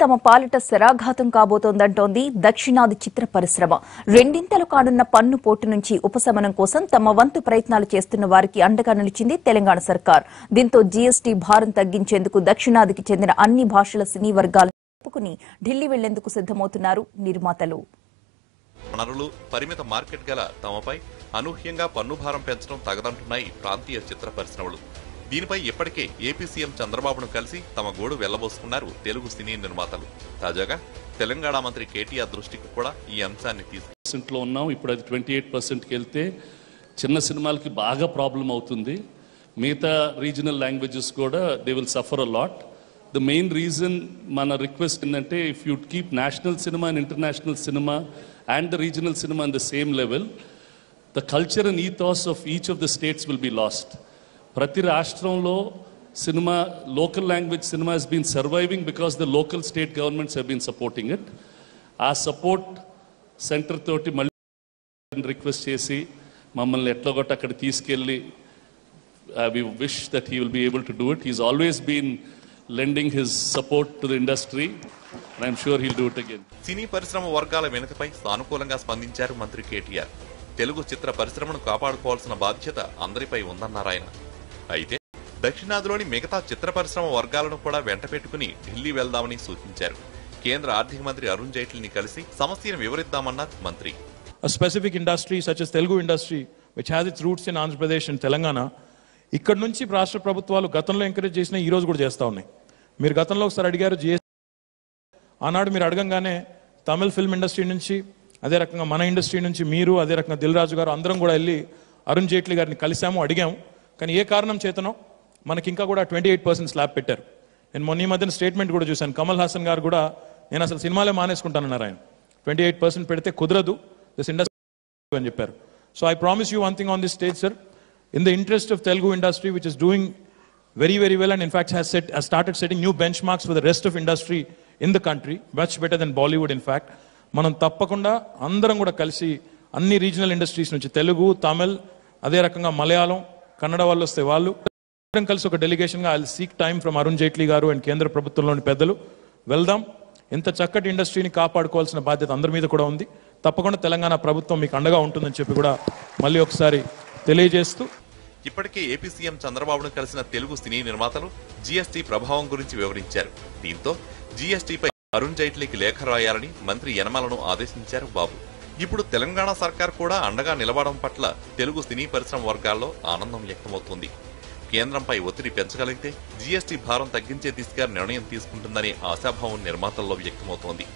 తమ పాలిట శరాఘాతం కాబోతోందంటోంది దక్షిణాది చిత్ర పరిశ్రమ. రెండింతలు కానున్న పన్ను పోటు నుంచి ఉపశమనం కోసం తమ వంతు ప్రయత్నాలు చేస్తున్న వారికి అండగా నిలిచింది తెలంగాణ సర్కార్. దీంతో జీఎస్టీ భారం తగ్గించేందుకు దక్షిణాదికి చెందిన అన్ని భాషల సినీ వర్గాలు ఒప్పుకుని ఢిల్లీ వెళ్లేందుకు సిద్దమవుతున్నారు నిర్మాతలు. వనరులు పరిమిత మార్కెట్ గల తమపై అనూహ్యంగా పన్ను భారం పెంచడం తగదంటున్నాయి ప్రాంతీయ చిత్ర పరిశ్రమలు. దీనిపై ఇప్పటికే ఏపీ సీఎం చంద్రబాబును కలిసి తమ గోడు వెళ్లబోసుకున్నారు తెలుగు సినీ నిర్మాతలు. తాజాగా తెలంగాణ మంత్రి కేటీఆర్ దృష్టికి కూడా ఈ అంశాన్ని తీసుకున్నాం. ఇప్పుడు అది 28%కి వెళ్తే చిన్న సినిమాలకి బాగా ప్రాబ్లం అవుతుంది. మిగతా రీజనల్ లాంగ్వేజెస్ కూడా they will suffer a lot. The main reason మన రిక్వెస్ట్ ఏంటంటే if you keep national cinema and international cinema and the regional cinema on the same level, the culture and ethos of each of the states will be lost. Prati Rashtramlo cinema, local language cinema has been surviving because the local state governments have been supporting it. Our support center toti malli request chesi mammalni etlo gotta akkadi teeskelli we wish that he will be able to do it. He's always been lending his support to the industry. I'm sure he'll do it again. సినీ పరిశ్రమ వర్గాల వెనుకపై సానుకూలంగా స్పందించారు మంత్రి కేటీఆర్. తెలుగు చిత్ర పరిశ్రమను కాపాడుకోవాల్సిన బాధ్యత అందరిపై ఉందన్నారాయన. అయితే దక్షిణాదిలోని మిగతా చిత్ర పరిశ్రమ వర్గాలను కూడా వెంట పెట్టుకుని ఢిల్లీ వెళ్దామని సూచించారు. కేంద్ర ఆర్థిక మంత్రి అరుణ్ జైట్లీని కలిసి సమస్యను వివరిద్దామన్నారు మంత్రి. A specific industry such as Telugu industry which has its roots in Andhra Pradesh and Telangana, ఇక్కడ నుంచి రాష్ట్ర ప్రభుత్వాలు గతంలో ఎంకరేజ్ చేసిన ఈ రోజు కూడా చేస్తా ఉన్నాయి. మీరు గతంలో ఒకసారి అడిగారు ఆనాడు మీరు అడగంగానే తమిళ ఫిల్మ్ ఇండస్ట్రీ నుంచి అదే రకంగా మన ఇండస్ట్రీ నుంచి మీరు అదే రకంగా దిల్ రాజు గారు అందరం కూడా వెళ్ళి అరుణ్ జైట్లీ గారిని కలిసాము, అడిగాము. కానీ ఏ కారణం చేతనో మనకి ఇంకా కూడా 28% స్లాబ్ పెట్టారు. నేను మొన్న ఈ మధ్యన స్టేట్మెంట్ కూడా చూశాను. కమల్ హాసన్ గారు కూడా నేను అసలు సినిమాలే మానేసుకుంటానన్నారు. ఆయన 28% పెడితే కుదరదు దిస్ ఇండస్ట్రీ అని చెప్పారు. So I promise you one thing on this stage sir, in the interest of Telugu industry which is doing very well and in fact has started setting new benchmarks for the rest of industry in the country, much better than Bollywood. In fact మనం తప్పకుండా అందరం కూడా కలిసి అన్ని regional industries నుంచి తెలుగు, తమిళ్, అదే రకంగా మలయాళం, కన్నడ వాళ్ళు వస్తే వాళ్ళు అందరం కలిసి ఒక డెలిగేషన్గా I seek time from Arun Jaitley garu and కేంద్ర ప్రభుత్వంలోని పెద్దలు వెళ్దాం. ఇంత చక్కటి ఇండస్ట్రీని కాపాడుకోవాల్సిన బాధ్యత అందరి మీద కూడా ఉంది. తప్పకుండా తెలంగాణ ప్రభుత్వం మీకు అండగా ఉంటుందని చెప్పి కూడా మళ్ళీ ఒకసారి తెలియజేస్తూ, ఇప్పటికే ఏపీ సీఎం చంద్రబాబును కలిసిన తెలుగు సినీ నిర్మాతలు జీఎస్టీ ప్రభావం గురించి వివరించారు. దీంతో జీఎస్టీపై అరుణ్ జైట్లీకి లేఖ రాయాలని మంత్రి యనమలను ఆదేశించారు బాబు. ఇప్పుడు తెలంగాణ సర్కార్ కూడా అండగా నిలబడడం పట్ల తెలుగు సినీ పరిశ్రమ వర్గాల్లో ఆనందం వ్యక్తమవుతోంది. కేంద్రంపై ఒత్తిడి పెంచగలిగితే జీఎస్టీ భారం తగ్గించే దిశగా నిర్ణయం తీసుకుంటుందనే ఆశాభావం నిర్మాతల్లో వ్యక్తమవుతోంది.